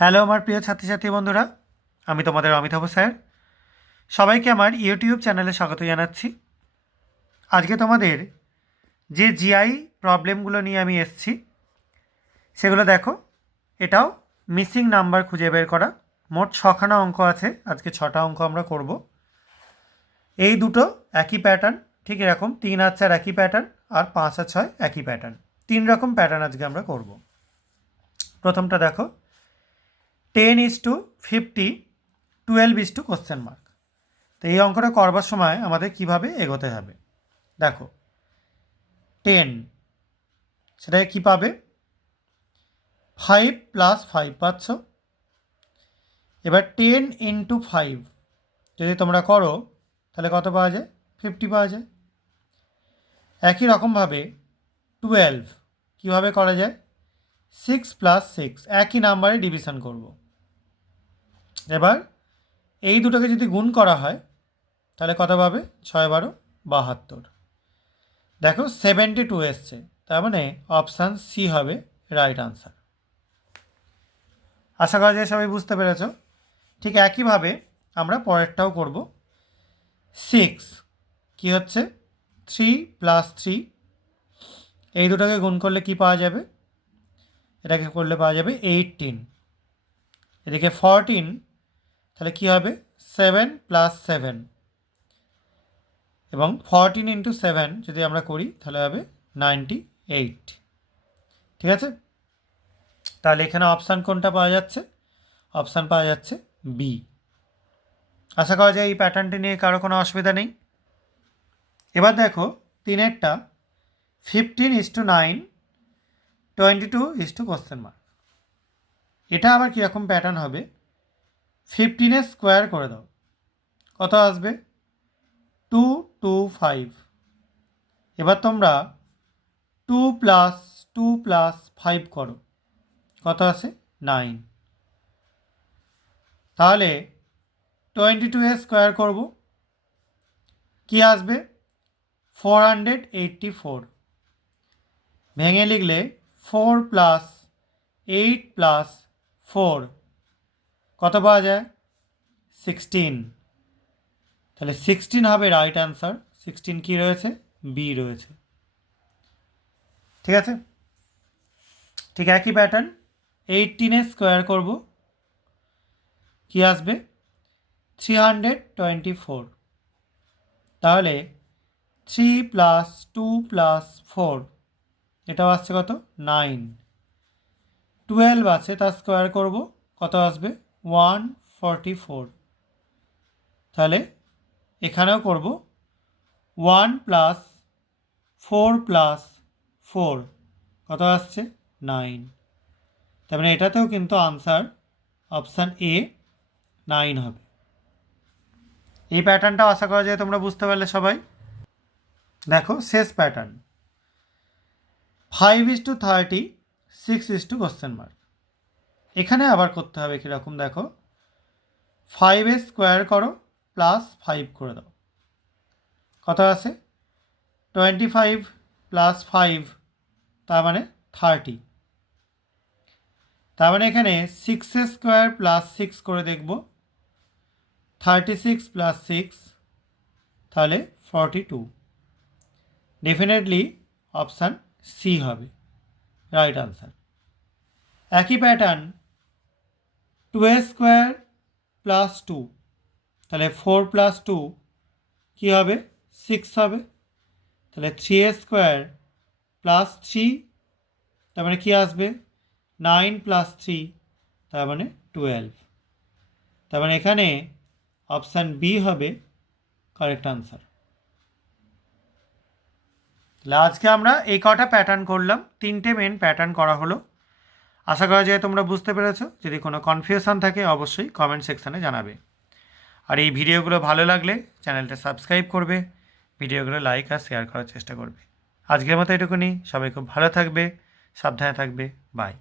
Hello আমার প্রিয় ছাত্রছাত্রী বন্ধুরা, আমি তোমাদের অমিতাভ স্যার। সবাইকে আমার ইউটিউব চ্যানেলে স্বাগত জানাচ্ছি। আজকে তোমাদের যে জিআই প্রবলেমগুলো নিয়ে আমি এসেছি সেগুলো দেখো। এটাও মিসিং নাম্বার খুঁজে বের করা। মোট 6খানা অঙ্ক আছে, আজকে 6টা অঙ্ক আমরা করব। এই দুটো একই প্যাটার্ন, ঠিক এরকম 3 আর 4 একই প্যাটার্ন, আর 5 আর 6 একই প্যাটার্ন। 3 রকম প্যাটার্ন আজকে আমরা করব। প্রথমটা দেখো, 10:50, 12 কোশ্চেন মার্ক। তো এই অঙ্কটা করবার সময় আমাদের কিভাবে এগোতে হবে দেখো। 10 সেটাকে কী পাবে, 5 + 5 পাচ্ছ। এবার 10 × 5 যদি তোমরা করো তাহলে কত পাওয়া যায়, 50 পাওয়া যায়। একই রকমভাবে 12 কীভাবে করা যায়, 6 + 6 একই নাম্বারে ডিভিশন করব। এবার এই দুটোকে যদি গুণ করা হয় তাহলে কত পাবে, 6 × 12 72। দেখো 72 এসছে, তার মানে অপশান সি হবে রাইট আনসার। আশা করা যায় সবাই বুঝতে পেরেছ। ঠিক একইভাবে আমরা পরেরটাও করব। 6 কি হচ্ছে, 3 + 3, এই দুটোকে গুণ করলে কি পাওয়া যাবে, এটাকে করলে পাওয়া যাবে 18। এদিকে 14, তাহলে কি হবে, 7 + 7, এবং 14 × 7 যদি আমরা করি তাহলে হবে 98। ঠিক আছে, তাহলে এখানে অপশান কোনটা পাওয়া যাচ্ছে, অপশান পাওয়া যাচ্ছে বি। আশা করা যায় এই প্যাটার্নটি নিয়ে কারো কোনো অসুবিধা নেই। এবার দেখো 3এরটা, 15:9, 22 কোশ্চেন মার্ক। এটা আবার কীরকম প্যাটার্ন হবে, 15 স্কোয়ার করে দাও, কত আসবে, 225। এবার তোমরা 2 + 2 + 5 করো, কত আসে, 9। তাহলে 22 স্কোয়ার করব, কি আসবে, 484। ভেঙে লিখলে 4 + 8 + 4 কত পাওয়া যায়, 16। তাহলে 16 হবে রাইট আনসার। 16 কি রয়েছে, বি রয়েছে। ঠিক আছে, ঠিক একই প্যাটার্ন 18 স্কোয়ার করব, কি আসবে, 324। তাহলে 3 + 2 + 4 এটাও আসছে কত, 9। 12 আছে, তার স্কোয়ার করব, কত আসবে, 144। তাহলে এখানেও করব 1 + 4 + 4 কত আসছে, 9। তার মানে এটাতেও কিন্তু আনসার অপশান এ 9 হবে। এই প্যাটার্নটাও আশা করা যায় তোমরা বুঝতে পারলে সবাই। দেখো শেষ প্যাটার্ন, 5:30, 6 কোশ্চেন মার্ক। এখানে আবার করতে হবে কীরকম দেখো, 5 স্কোয়ার করো +5 করে দাও, কত আছে, 25 + 5 তার মানে 30। তার মানে এখানে 6 স্কোয়ার +6 করে দেখব, 36 + 6 তাহলে 42। ডেফিনেটলি অপশান সি হবে রাইট আনসার। একই প্যাটার্ন 2 স্কোয়ার + 2, তাহলে 4 + 2 কী হবে, 6 হবে। তাহলে 3 স্কোয়ার + 3, তার মানে কী আসবে, 9 + 3 তার মানে 12। তার মানে এখানে অপশান বি হবে কারেক্ট আনসার। তাহলে আজকে আমরা এই কটা প্যাটার্ন করলাম, 3টে মেন প্যাটার্ন করা হলো। আশা করা যায় তোমরা বুঝতে পেরেছো। যদি কোনো কনফিউশন থাকে অবশ্যই কমেন্ট সেকশানে জানাবে। আর এই ভিডিওগুলো ভালো লাগলে চ্যানেলটা সাবস্ক্রাইব করবে, ভিডিওগুলো লাইক আর শেয়ার করার চেষ্টা করবে। আজকের মতো এটুকুনি, সবাই খুব ভালো থাকবে, সাবধানে থাকবে, বাই।